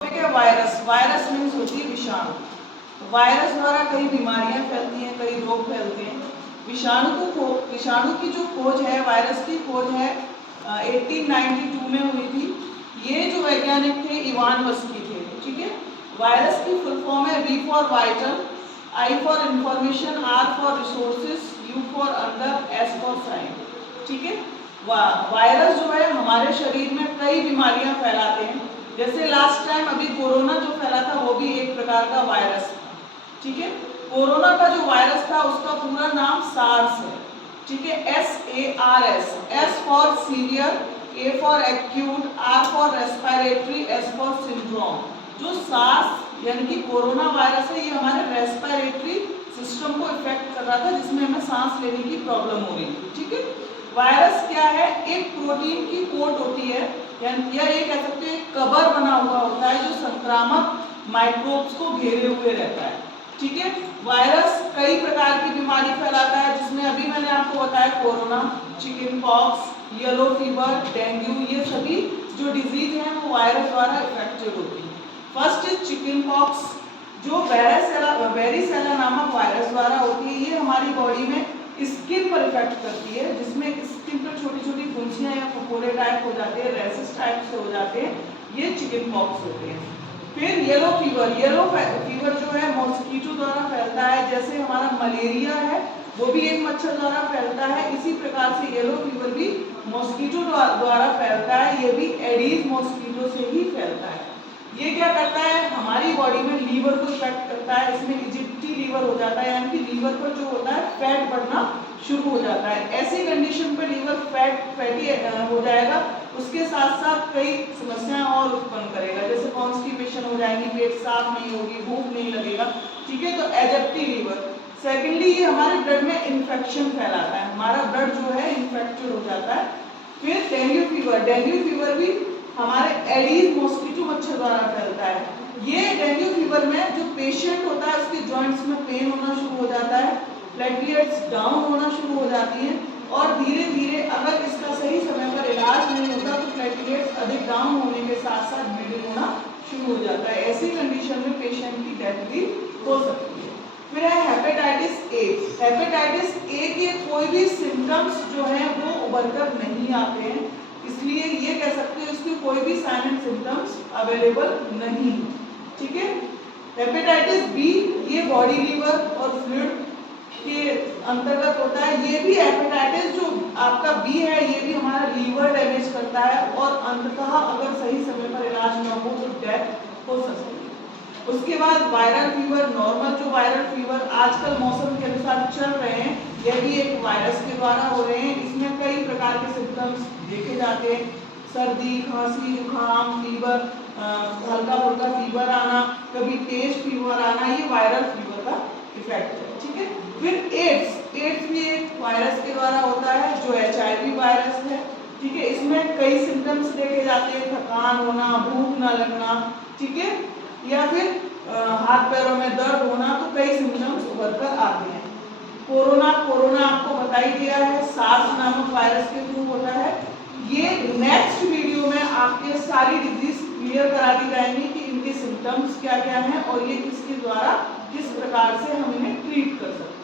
Virus, virus means होती है विषाणु। वायरस द्वारा कई बीमारियां फैलती हैं, कई रोग फैलते हैं। विषाणु की जो खोज है, वायरस की खोज है 1892 में हुई थी। ये जो वैज्ञानिक थे इवान मस्की थे, ठीक है। वायरस की फुल फॉर्म है V for vital, I for information, R for resources, U for under, S for sign, ठीक है। वायरस जो है हमारे शरीर में कई बीमारियां फैलाते हैं। जैसे लास्ट टाइम अभी कोरोना जो फैला था वो भी एक प्रकार का वायरस था, ठीक है। कोरोना का जो वायरस था उसका पूरा नाम सार्स है, ठीक है। SARS, S for severe, A for acute, R for respiratory, S for syndrome. जो सार्स यानी कि कोरोना वायरस है, ये हमारे रेस्पिरेटरी सिस्टम को इफेक्ट कर रहा था, जिसमें हमें सांस लेने की प्रॉब्लम हो रही थी, ठीक है। वायरस क्या है? एक प्रोटीन की कोट होती है, या ये कह सकते हैं कवर बना हुआ होता है जो संक्रामक माइक्रोब्स को घेरे हुए रहता है, ठीक है। वायरस कई प्रकार की बीमारी फैलाता है, जिसमें अभी मैंने आपको बताया corona, chicken pox, yellow fever, dengue, ये सभी जो डिजीज हैं वो वायरस द्वारा इफेक्टेड होती है। फर्स्ट इज चिकन पॉक्स, जो वेरिसेला नामक वायरस द्वारा होती है। ये हमारी बॉडी में स्किन पर इफेक्ट करती है, जिसमें स्किन पर छोटी छोटी फुंसियां या फफोले टाइप हो जाते हैं, रैशेस टाइप से हो जाते हैं, ये चिकन पॉक्स होते हैं। फिर येलो फीवर, येलो फीवर जो है मॉस्किटो द्वारा फैलता है। जैसे हमारा मलेरिया है वो भी एक मच्छर द्वारा फैलता है, इसी प्रकार से येलो फीवर भी मॉस्किटो द्वारा फैलता है। ये भी एडीज मॉस्किटो से ही फैलता है। ये क्या करता है? हमारी बॉडी में लीवर को इफेक्ट करता है, इसमें इजिप्टी लीवर हो जाता है, यानी कि लीवर पर जो होता है फैट बढ़ना शुरू हो जाता है। ऐसी कंडीशन पर लीवर फैटी हो जाएगा, उसके साथ साथ कई समस्याएं और उत्पन्न करेगा, जैसे कॉन्स्टिपेशन हो जाएगी, पेट साफ नहीं होगी, भूख नहीं लगेगा, ठीक है। तो एजिप्टी लीवर। सेकेंडली, ये हमारे ब्लड में इन्फेक्शन फैलाता है, हमारा ब्लड जो है इन्फेक्टेड हो जाता है। फिर डेंगू फीवर, डेंगू फीवर भी हमारे एडीज मॉस्किटो मच्छर द्वारा फैलता है। ये डेंगू फीवर में जो पेशेंट होता है उसके जॉइंट्स में पेन होना शुरू हो जाता है, प्लेटलेट्स डाउन होना शुरू हो जाती हैं, और धीरे धीरे अगर इसका सही समय पर इलाज नहीं होता तो प्लेटलेट्स अधिक डाउन होने के साथ साथ ब्लीडिंग होना शुरू हो जाता है। ऐसी कंडीशन में पेशेंट की डेथ भी हो सकती है। फिर है हेपेटाइटिस ए। हेपेटाइटिस ए के कोई भी सिम्टम्स जो हैं वो उभर कर नहीं आते हैं, इसलिए ये कह सकते हैं इसके कोई भी साइन एंड सिम्टम्स अवेलेबल नहीं, ठीक है। हेपेटाइटिस बी, ये बॉडी लीवर और फ्लूइड के अंतर्गत होता है। ये भी हेपेटाइटिस जो आपका बी है, ये भी हमारा लीवर डैमेज करता है, और अंततः अगर सही समय पर इलाज न हो तो डेथ हो सकती है। उसके बाद वायरल फीवर, नॉर्मल जो वायरल फीवर आजकल मौसम के अनुसार चल रहे हैं, यह भी एक वायरस के द्वारा हो रहे हैं। इसमें कई प्रकार के सिम्टम्स देखे जाते हैं, सर्दी, खांसी, जुकाम, फीवर, हल्का फुल्का फीवर आना, कभी तेज फीवर आना, ये वायरल फीवर का इफेक्ट है, ठीक है। फिर एड्स, एड्स भी एक वायरस के द्वारा होता है जो HIV वायरस है, ठीक है। इसमें कई सिम्टम्स देखे जाते हैं, थकान होना, भूख न लगना, ठीक है, या फिर हाथ पैरों में दर्द होना, तो कई सिम्टम्स उभर कर आते हैं। कोरोना आपको बता ही दिया है, सार्स नामक वायरस के थ्रू होता है। ये नेक्स्ट वीडियो में आपके सारी डिजीज क्लियर करा दी जाएंगी कि इनके सिम्टम्स क्या क्या हैं और ये किसके द्वारा किस प्रकार से हम इन्हें ट्रीट कर सकते हैं।